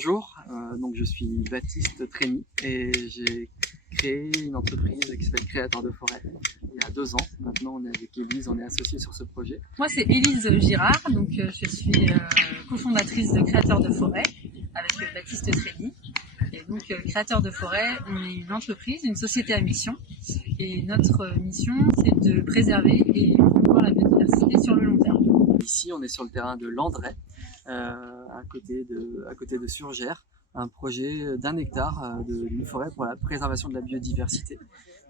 Bonjour, donc je suis Baptiste Trémy et j'ai créé une entreprise qui s'appelle Créateur de Forêt il y a 2 ans. Maintenant on est avec Élise, on est associés sur ce projet. Moi c'est Élise Girard, donc je suis cofondatrice de Créateur de Forêt avec Baptiste Trémy. Et donc Créateur de Forêt, on est une entreprise, une société à mission. Et notre mission c'est de préserver et promouvoir la biodiversité sur le long terme. Ici on est sur le terrain de Landray, à côté de Surgères, un projet d'1 hectare d'une forêt pour la préservation de la biodiversité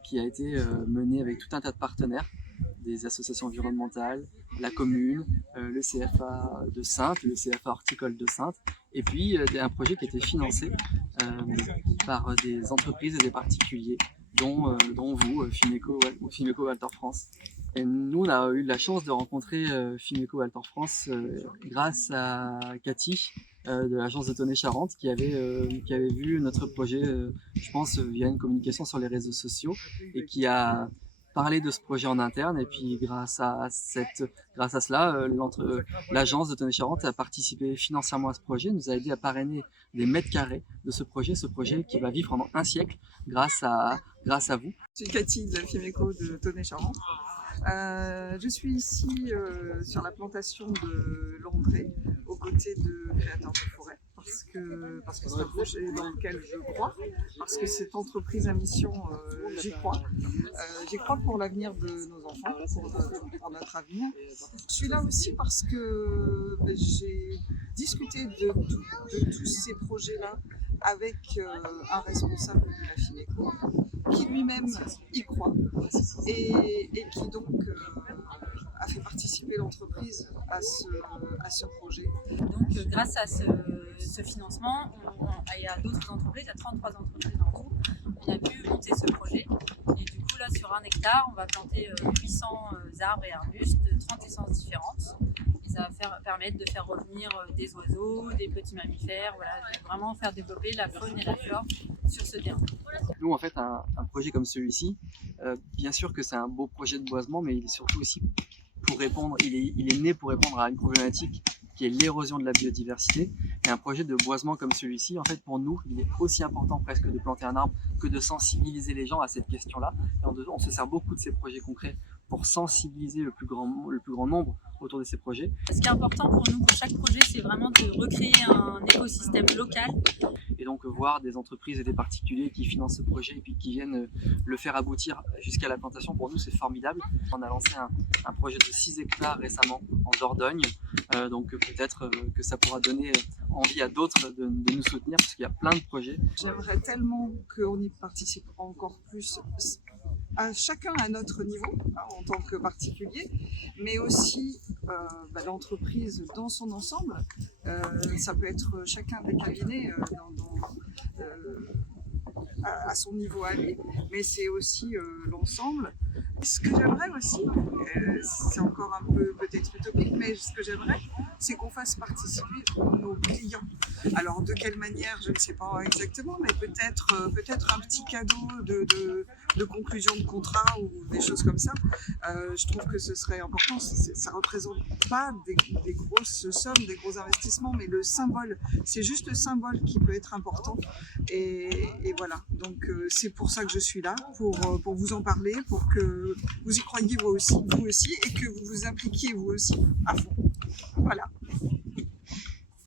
qui a été mené avec tout un tas de partenaires, des associations environnementales, la commune, le CFA de Saintes, le CFA horticole de Saintes, et puis un projet qui a été financé par des entreprises et des particuliers, dont vous, Fimeco Walter France. Et nous, on a eu la chance de rencontrer Fimeco Walter France grâce à Cathy de l'agence de Tonnet-Charente qui avait vu notre projet, je pense, via une communication sur les réseaux sociaux et qui a parlé de ce projet en interne. Et puis grâce à cela, l'agence de Tonnet-Charente a participé financièrement à ce projet, nous a aidé à parrainer des mètres carrés de ce projet qui va vivre pendant 1 siècle grâce à vous. Je suis Cathy de Fimeco de Tonnet-Charente. Je suis ici sur la plantation de Landray, aux côtés de Créateur de Forêt, parce que c'est un projet dans lequel je crois, parce que cette entreprise à mission, j'y crois. J'y crois pour l'avenir de nos enfants, pour notre avenir. Je suis là aussi parce que j'ai discuté de tous ces projets-là avec un responsable de la Fimeco, qui lui-même y croit et qui donc a fait participer l'entreprise à ce projet. Donc grâce à ce financement, il y a d'autres entreprises, il y a 33 entreprises en tout, on a pu monter ce projet. Et du coup là sur 1 hectare, on va planter 800 arbres et arbustes de 30 essences différentes. Et ça va permettre de faire revenir des oiseaux, des petits mammifères, voilà, de vraiment faire développer la faune et la flore sur ce terrain. Nous, en fait, un projet comme celui-ci, bien sûr que c'est un beau projet de boisement, mais il est surtout aussi pour répondre, il est né pour répondre à une problématique qui est l'érosion de la biodiversité. Et un projet de boisement comme celui-ci, en fait, pour nous, il est aussi important presque de planter un arbre que de sensibiliser les gens à cette question-là. Et on se sert beaucoup de ces projets concrets pour sensibiliser le plus grand nombre autour de ces projets. Ce qui est important pour nous, pour chaque projet, c'est vraiment de recréer un écosystème local. Et donc voir des entreprises et des particuliers qui financent ce projet et puis qui viennent le faire aboutir jusqu'à la plantation, pour nous c'est formidable. On a lancé un projet de 6 hectares récemment en Dordogne, donc peut-être que ça pourra donner envie à d'autres de nous soutenir parce qu'il y a plein de projets. J'aimerais tellement qu'on y participe encore plus, chacun à notre niveau, en tant que particulier, mais aussi l'entreprise dans son ensemble. Ça peut être chacun des cabinets à son niveau à lui, mais c'est aussi l'ensemble. Ce que j'aimerais aussi, c'est encore un peu peut-être utopique, mais ce que j'aimerais, c'est qu'on fasse participer nos clients. Alors de quelle manière, je ne sais pas exactement, mais peut-être un petit cadeau de conclusion de contrat ou des choses comme ça. Je trouve que ce serait important. Ça ne représente pas des grosses sommes, des gros investissements, mais le symbole, c'est juste le symbole qui peut être important. Et voilà, donc c'est pour ça que je suis là, pour vous en parler, pour que vous y croyiez vous aussi, et que vous vous impliquiez vous aussi à fond. Voilà.